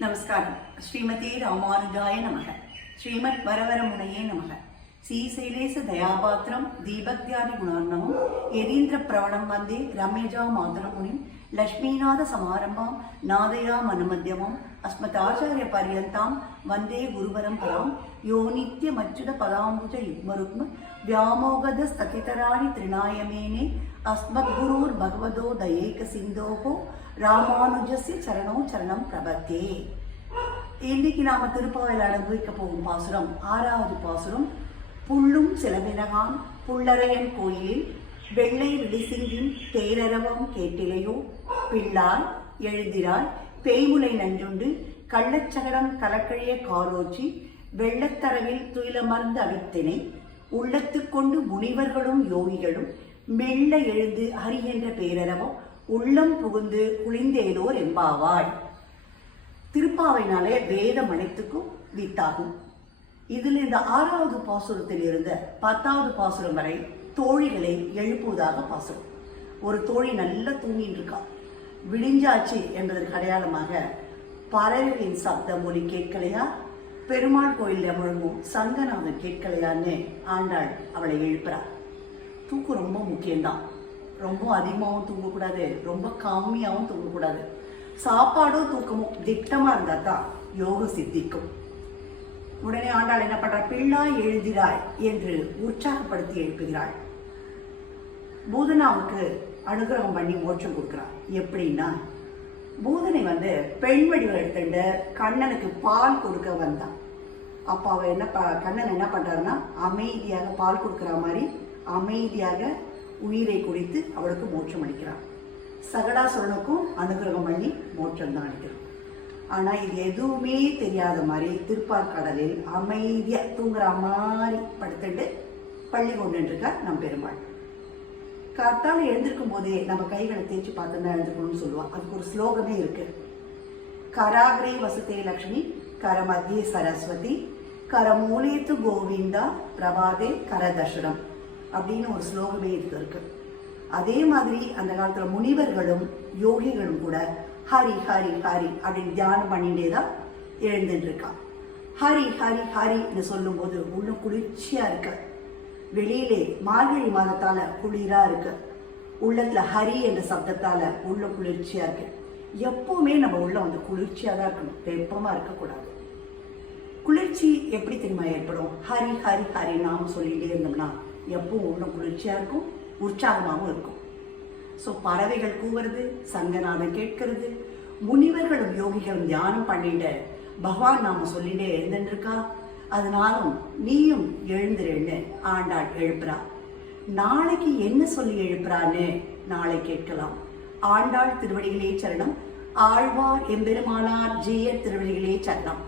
நமஸ்காரம். ஸ்ரீமதி ராமானுஜாய நமக. ஸ்ரீமத் வரவரமுனையே நமக. ஸ்ரீசைலேச தயாபாத்திரம் தீபக்தியாதி குணார்ணவம் யதீந்திர பிரவணம் வந்தே ரம்யஜா மாதரமுனிம் லக்ஷ்மீநாத சமாரம்பாம் நாதயா மனமத்தியமம் அஸ்மதாச்சாரிய பரியந்தாம் வந்தே குருபரம்பராம் யோ நித்யமச்சுத பதாம்புஜ யுக்மருக்ம வியாமோகத ஸ்ததிதராணி திரிநாயமேனே அஸ்மத்குருர் பகவதோ தயேக சிந்தோகோ ராமானுஜஸ்ய சரணோ சரணம் பிரபத்தே. இன்னைக்கு நாம திருப்பாவையில் அனுபவிக்க போகும் பாசுரம் 6வது பாசுரம். புள்ளும் சிலவினகான் புள்ளரையன் கோயிலில் வெள்ளை விழிசிங்கின் தேரரவம் கேட்டிலையோ பிள்ளாய் எழுந்திராய் பேய்முலை நஞ்சுண்டு கள்ளச்சகடம் கலக்கழிய காரோச்சி வெள்ளத்தரவில் துயிலமர்ந்து அவித்தினை உள்ளத்துக்கொண்டு முனிவர்களும் யோகிகளும் மெல்ல எழுந்து ஹரி என்ற பேரரவம் உள்ளம் புகுந்து குளிந்தேலோர் எம்பாவாய். திருப்பாவைனாலே வேதம் அனைத்துக்கும் வித்தாகும். இதில் இந்த 6வது பாசுரத்தில் இருந்த 10வது பாசுரம் வரை தோழிகளை எழுப்புவதாக பாசுரம். ஒரு தோழி நல்லா தூங்கிட்டு இருக்கா. விடிஞ்சாச்சு என்பதற்கு அடையாளமாக பறவைகளின் சப்த மொழி கேட்கலையா, பெருமாள் கோயிலில் முழங்கும் சங்கநாதன் கேட்கலையான்னு ஆண்டாள் அவளை எழுப்புறார். தூக்கம் ரொம்ப முக்கியம்தான். ரொம்ப அதிகமாகவும் தூங்கக்கூடாது, ரொம்ப கம்மியாகவும் தூங்கக்கூடாது. சாப்பாடும் தூக்கமும் திட்டமாக இருந்தால் தான் யோகம் சித்திக்கும். உடனே ஆண்டாள் என்ன பண்றாள்? பிள்ளாய் எழுதிராய் என்று உற்சாகப்படுத்தி எழுப்புகிறாள். பூதனாவுக்கு அனுகிரகம் பண்ணி மோட்சம் கொடுக்கிறாள். எப்படின்னா, பூதனை பெண் வடிவம் எடுத்துட்டு கண்ணனுக்கு பால் கொடுக்க வந்தான். அப்போ கண்ணன் என்ன பண்றாருன்னா, அமைதியாக பால் கொடுக்குற மாதிரி அமைதியாக உயிரை குடித்து அவளுக்கு மோட்சம் அளிக்கிறான். சகடாசுரனுக்கும் அனுகிரகம் பண்ணி மோட்சம் தான் அளிக்கிறான். ஆனா இது எதுவுமே தெரியாத மாதிரி திருப்பாற்கடலில் அமைதியா தூங்குற மாதிரி படுத்துட்டு பள்ளி கொண்டு இருக்கார் நம் பெருமாள். காத்தால எழுந்திருக்கும் போதே நம்ம கைகளை தேய்ச்சி பார்த்தோம்னா எழுந்திருக்கணும்னு சொல்லுவான். அதுக்கு ஒரு ஸ்லோகமே இருக்கு. கராகிரே வசுதே லக்ஷ்மி கரமத்தியே சரஸ்வதி கரமூலேத்து கோவிந்தா பிரபாதே கரதர்ஷனம் அப்படின்னு ஒரு ஸ்லோகமே இருக்கு. அதே மாதிரி அந்த காலத்துல முனிவர்களும் யோகிகளும் கூட ஹரி ஹரி ஹரி அப்படின்னு தியானம் பண்ணிட்டே தான் எழுந்துட்டு இருக்கான். ஹரி ஹரி ஹரின்னு சொல்லும் போது உள்ள குளிர்ச்சியா இருக்கு. வெளியிலே மார்கழி மாதத்தால குளிரா இருக்கு. உள்ளத்துல ஹரி என்ற சப்தத்தால உள்ள குளிர்ச்சியா இருக்கு. எப்பவுமே நம்ம உள்ள குளிர்ச்சியா தான் இருக்கணும், வெப்பமா இருக்கக்கூடாது. குளிர்ச்சி எப்படி தெரியுமா ஏற்படும்? ஹரி ஹரி ஹரி நாம சொல்லிட்டே இருந்தோம்னா எப்பவும் உள்ள குளிர்ச்சியா இருக்கும், உற்சாகமாகவும் இருக்கும். ஸோ பறவைகள் கூவுறது, சங்கநாதம் கேட்கறது, முனிவர்களும் யோகிகளும் தியானம் பண்ணிட்டு பகவான் நாம சொல்லிட்டே எழுந்துருக்கா. அதனாலும் நீயும் எழுந்துருன்னு ஆண்டாள் எழுப்புறா. நாளைக்கு என்ன சொல்லி எழுப்புறான்னு நாளை கேட்கலாம். ஆண்டாள் திருவடிகளே சரணம். ஆழ்வார் எம்பெருமானார் ஜீய திருவடிகளே சரணம்.